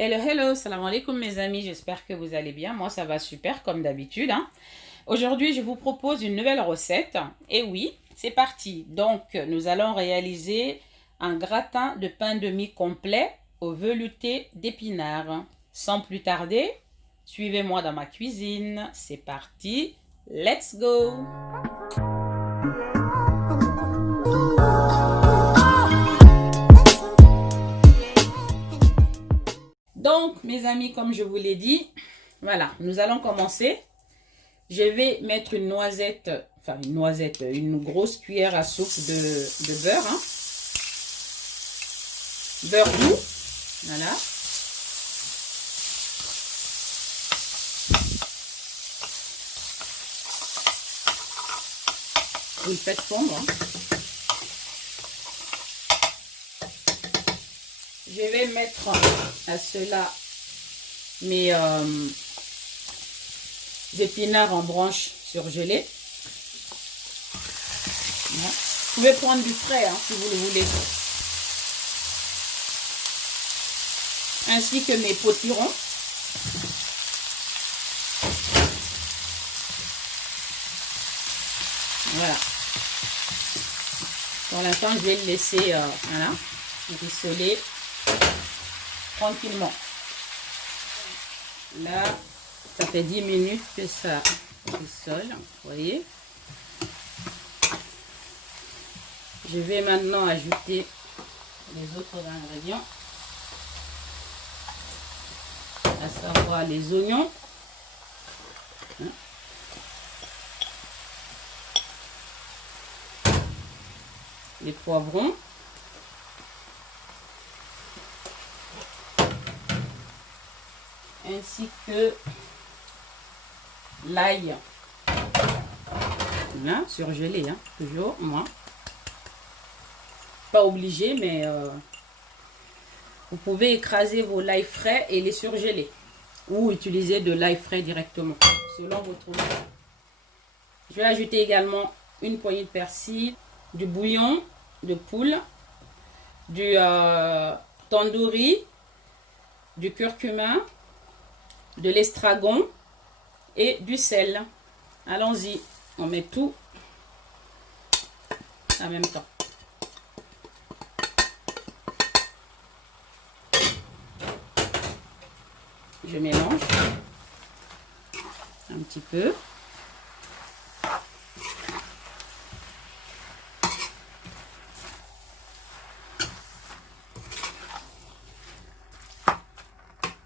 Hello, hello, salam alaikum mes amis, j'espère que vous allez bien. Moi, ça va super comme d'habitude. Aujourd'hui, je vous propose une nouvelle recette. Et oui, c'est parti. Donc, nous allons réaliser un gratin de pain de mie complet au velouté d'épinards. Sans plus tarder, suivez-moi dans ma cuisine. C'est parti, let's go! Donc, mes amis, comme je vous l'ai dit, voilà, nous allons commencer. Je vais mettre une noisette, une grosse cuillère à soupe de beurre. Beurre doux, voilà. Vous le faites fondre. Je vais mettre à cela mes épinards en branches surgelés. Voilà. Vous pouvez prendre du frais si vous le voulez. Ainsi que mes potirons. Voilà. Pour l'instant, je vais le laisser rissoler tranquillement. Là, ça fait 10 minutes que ça rissole, vous voyez. Je vais maintenant ajouter les autres ingrédients, à savoir les oignons, les poivrons, ainsi que l'ail, là, surgelé, toujours, moi. Pas obligé, mais vous pouvez écraser vos l'ail frais et les surgeler. Ou utiliser de l'ail frais directement, selon votre goût. Je vais ajouter également une poignée de persil, du bouillon de poule, du tandoori, du curcuma, de l'estragon et du sel. Allons-y, on met tout en même temps. Je mélange un petit peu.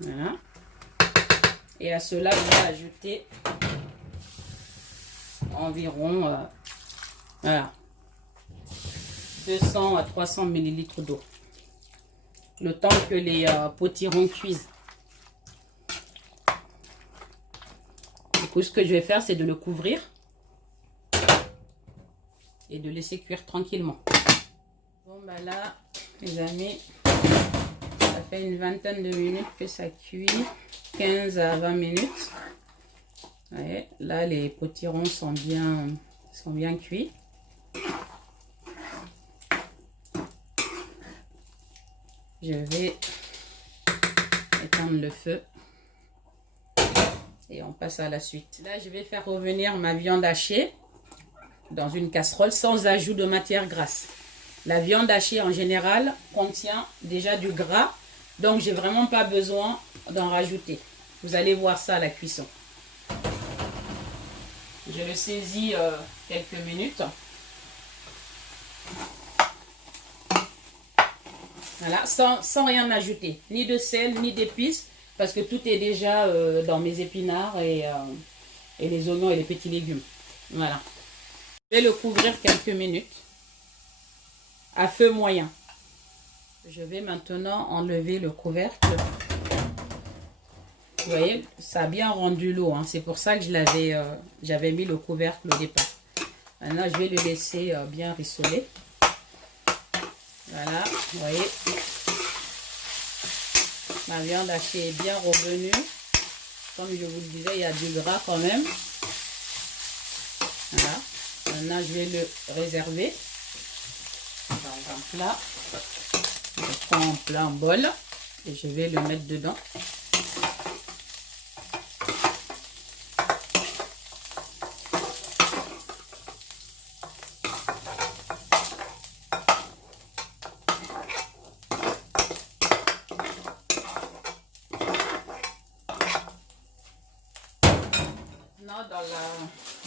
Voilà. Et à cela, je vais ajouter environ 200 à 300 ml d'eau. Le temps que les potirons cuisent. Du coup, ce que je vais faire, c'est de le couvrir et de laisser cuire tranquillement. Bon, bah là, les amis, ça fait une vingtaine de minutes que ça cuit. 15 à 20 minutes. Ouais, là, les potirons sont bien cuits. Je vais éteindre le feu. Et on passe à la suite. Là, je vais faire revenir ma viande hachée dans une casserole sans ajout de matière grasse. La viande hachée, en général, contient déjà du gras. Donc, j'ai vraiment pas besoin d'en rajouter. Vous allez voir ça à la cuisson. Je le saisis quelques minutes. Voilà, sans rien ajouter. Ni de sel, ni d'épices. Parce que tout est déjà dans mes épinards et les oignons et les petits légumes. Voilà. Je vais le couvrir quelques minutes à feu moyen. Je vais maintenant enlever le couvercle. Vous voyez, ça a bien rendu l'eau. C'est pour ça que j'avais mis le couvercle au départ. Maintenant, je vais le laisser bien rissoler. Voilà, vous voyez. Ma viande hachée est bien revenue. Comme je vous le disais, il y a du gras quand même. Voilà. Maintenant, je vais le réserver dans un plat. Je prends un plat en bol. Et je vais le mettre dedans.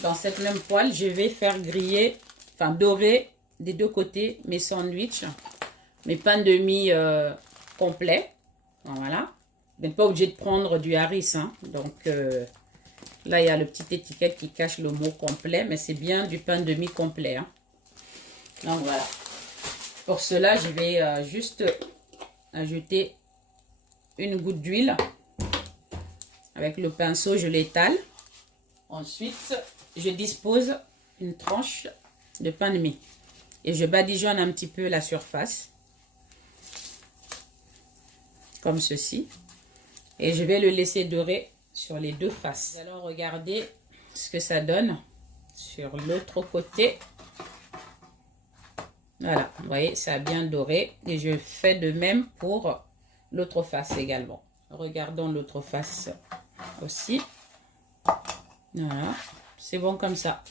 Dans cette même poêle, je vais faire griller, enfin dorer des deux côtés mes sandwichs, mes pains de mie complets. Voilà. Vous n'êtes pas obligé de prendre du harissa. Hein. Donc là, il y a le petit étiquette qui cache le mot complet, mais c'est bien du pain de mie complet. Hein. Donc voilà. Pour cela, je vais juste ajouter une goutte d'huile. Avec le pinceau, je l'étale. Ensuite, je dispose une tranche de pain de mie. Et je badigeonne un petit peu la surface. Comme ceci. Et je vais le laisser dorer sur les deux faces. Alors, regardez ce que ça donne sur l'autre côté. Voilà, vous voyez, ça a bien doré. Et je fais de même pour l'autre face également. Regardons l'autre face aussi. Voilà, c'est bon comme ça.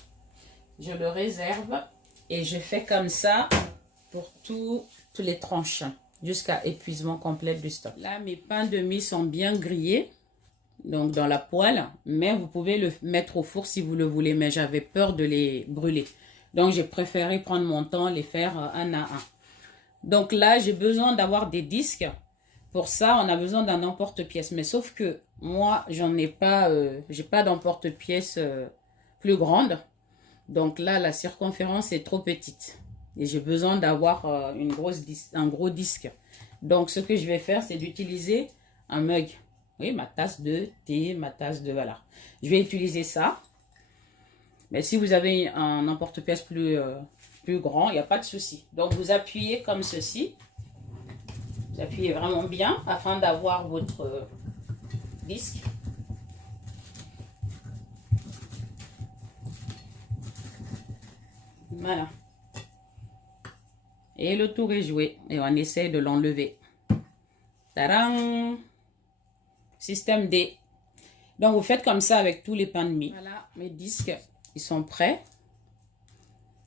Je le réserve et je fais comme ça pour tous les tranches jusqu'à épuisement complet du stock. Là, mes pains de mie sont bien grillés, donc dans la poêle, mais vous pouvez le mettre au four si vous le voulez, mais j'avais peur de les brûler. Donc, j'ai préféré prendre mon temps, les faire un à un. Donc là, j'ai besoin d'avoir des disques. Pour ça, on a besoin d'un emporte-pièce. Mais sauf que moi, j'en ai pas, j'ai pas d'emporte-pièce plus grande. Donc là, la circonférence est trop petite. Et j'ai besoin d'avoir un gros disque. Donc, ce que je vais faire, c'est d'utiliser un mug. Oui, ma tasse de thé, ma tasse de... Voilà. Je vais utiliser ça. Mais si vous avez un emporte-pièce plus grand, il n'y a pas de souci. Donc, vous appuyez comme ceci. Vous appuyez vraiment bien afin d'avoir votre disque. Voilà. Et le tour est joué. Et on essaie de l'enlever. Tadam! Système D. Donc, vous faites comme ça avec tous les pains de mie. Voilà, mes disques, ils sont prêts.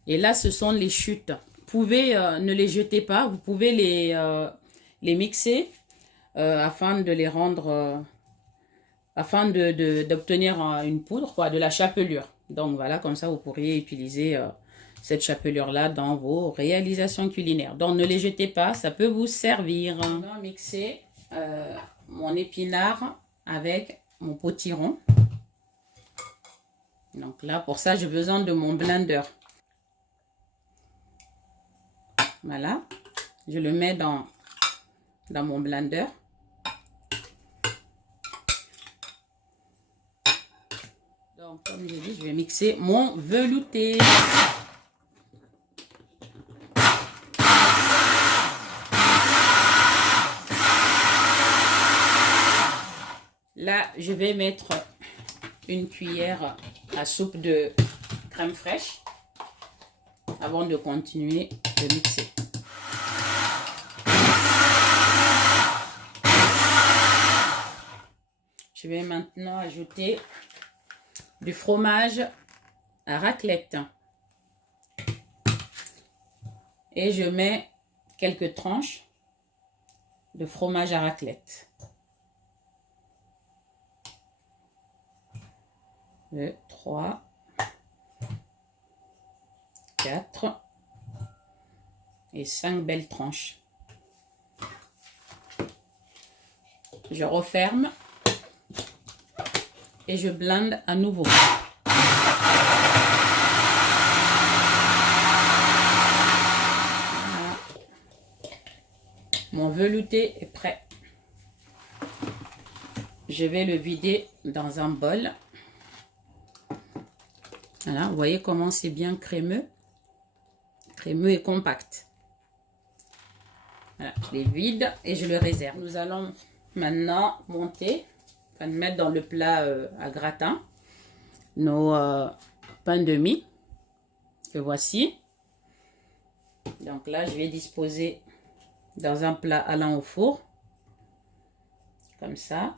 Et là, ce sont les chutes. Vous pouvez, ne les jetez pas. Vous pouvez les mixer afin de les rendre... afin d'obtenir une poudre, quoi, de la chapelure. Donc, voilà, comme ça, vous pourriez utiliser... cette chapelure-là dans vos réalisations culinaires. Donc, ne les jetez pas, ça peut vous servir. Je vais mixer mon épinard avec mon potiron. Donc là, pour ça, j'ai besoin de mon blender. Voilà. Je le mets dans mon blender. Donc, comme j'ai dit, je vais mixer mon velouté. Là, je vais mettre une cuillère à soupe de crème fraîche avant de continuer de mixer. Je vais maintenant ajouter du fromage à raclette. Et je mets quelques tranches de fromage à raclette. 2, 3, 4 et 5 belles tranches. Je referme et je blende à nouveau. Voilà. Mon velouté est prêt. Je vais le vider dans un bol. Voilà, vous voyez comment c'est bien crémeux et compact. Voilà, je les vide et je le réserve. Nous allons maintenant monter, enfin mettre dans le plat à gratin nos pains de mie que voici. Donc là, je vais disposer dans un plat allant au four. comme ça.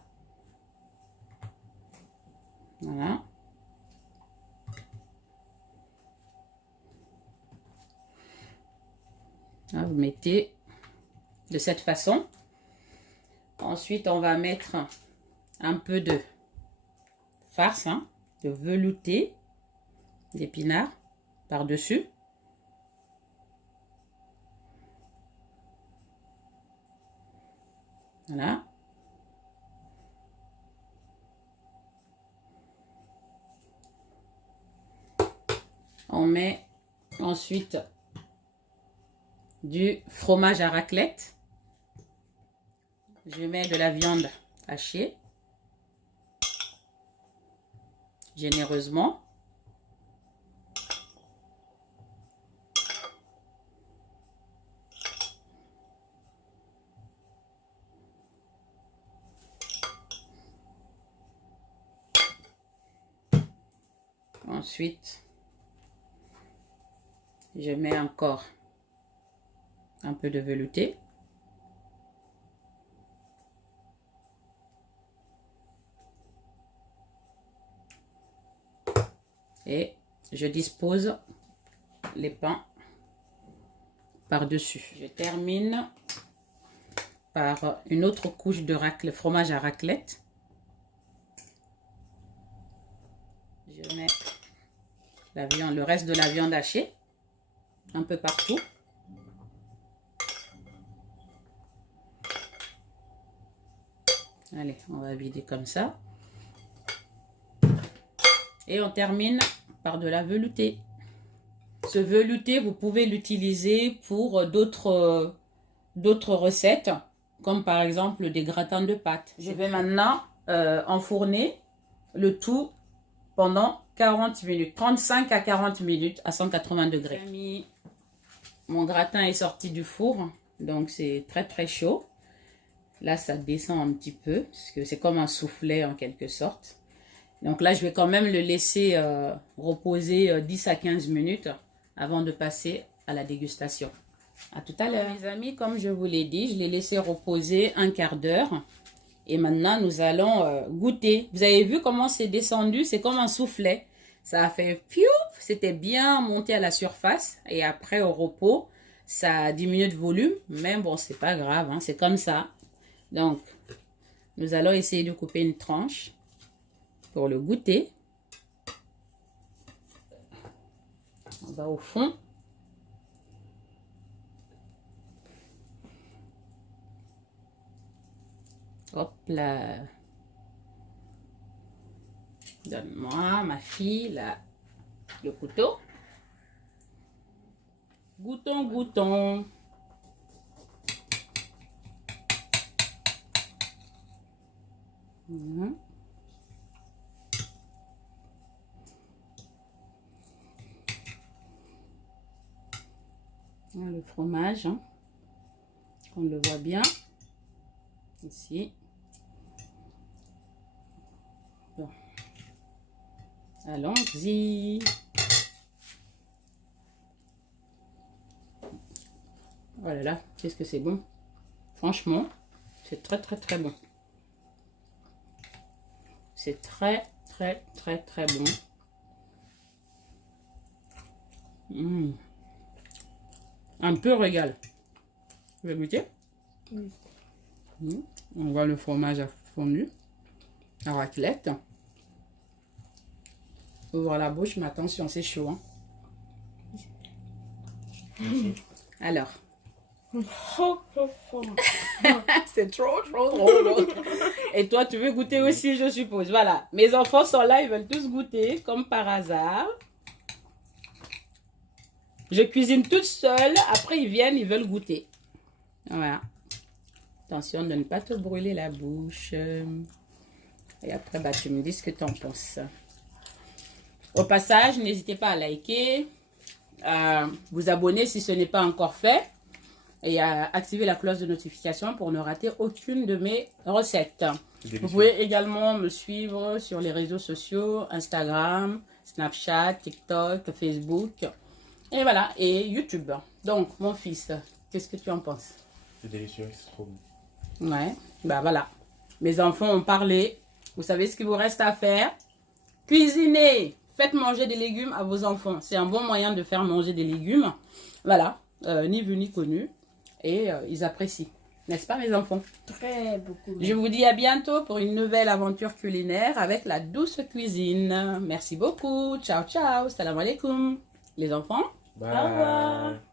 Voilà. Là, vous mettez de cette façon. Ensuite, on va mettre un peu de farce, hein, de velouté d'épinards par-dessus. Voilà. On met ensuite du fromage à raclette. Je mets de la viande hachée généreusement. Ensuite, je mets encore un peu de velouté. Et je dispose les pains par-dessus. Je termine par une autre couche de fromage à raclette. Je mets la viande, le reste de la viande hachée un peu partout. Allez, on va vider comme ça. Et on termine par de la velouté. Ce velouté, vous pouvez l'utiliser pour d'autres recettes, comme par exemple des gratins de pâtes. Je vais maintenant enfourner le tout pendant 40 minutes, 35 à 40 minutes à 180 degrés. Mon gratin est sorti du four, donc c'est très très chaud. Là, ça descend un petit peu, parce que c'est comme un soufflet en quelque sorte. Donc là, je vais quand même le laisser reposer 10 à 15 minutes avant de passer à la dégustation. À tout à l'heure. Mes amis, comme je vous l'ai dit, je l'ai laissé reposer un quart d'heure. Et maintenant, nous allons goûter. Vous avez vu comment c'est descendu? C'est comme un soufflet. Ça a fait piouf, c'était bien monté à la surface. Et après, au repos, ça a diminué de volume. Mais bon, c'est pas grave, hein, c'est comme ça. Donc, nous allons essayer de couper une tranche pour le goûter. On va au fond. Hop là. Donne-moi, ma fille, là, le couteau. Goûtons, goûtons. Le fromage, hein. On le voit bien ici. Bon. Allons-y. Oh là là, qu'est-ce que c'est bon. Franchement, c'est très très très bon. C'est très très très très bon. Un peu régal. Vous voulez goûter? Oui. On voit le fromage à fondu. La raclette. Ouvre la bouche, mais attention, c'est chaud. Hein? Alors. C'est trop drôle. Et toi, tu veux goûter aussi, je suppose. Voilà. Mes enfants sont là, ils veulent tous goûter, comme par hasard. Je cuisine toute seule. Après, ils viennent, ils veulent goûter. Voilà. Attention de ne pas te brûler la bouche. Et après, bah, tu me dis ce que tu en penses. Au passage, n'hésitez pas à liker, à vous abonner si ce n'est pas encore fait. Et à activer la cloche de notification pour ne rater aucune de mes recettes. Vous pouvez également me suivre sur les réseaux sociaux, Instagram, Snapchat, TikTok, Facebook. Et voilà, et YouTube. Donc, mon fils, qu'est-ce que tu en penses? C'est délicieux, c'est trop bon. Ouais, bah voilà. Mes enfants ont parlé. Vous savez ce qu'il vous reste à faire? Cuisinez. Faites manger des légumes à vos enfants. C'est un bon moyen de faire manger des légumes. Voilà. Ni vu ni connu. Et ils apprécient. N'est-ce pas, mes enfants? Très beaucoup. Je vous dis à bientôt pour une nouvelle aventure culinaire avec la douce cuisine. Merci beaucoup. Ciao, ciao. Salam alaikum. Les enfants. Bye. Au revoir.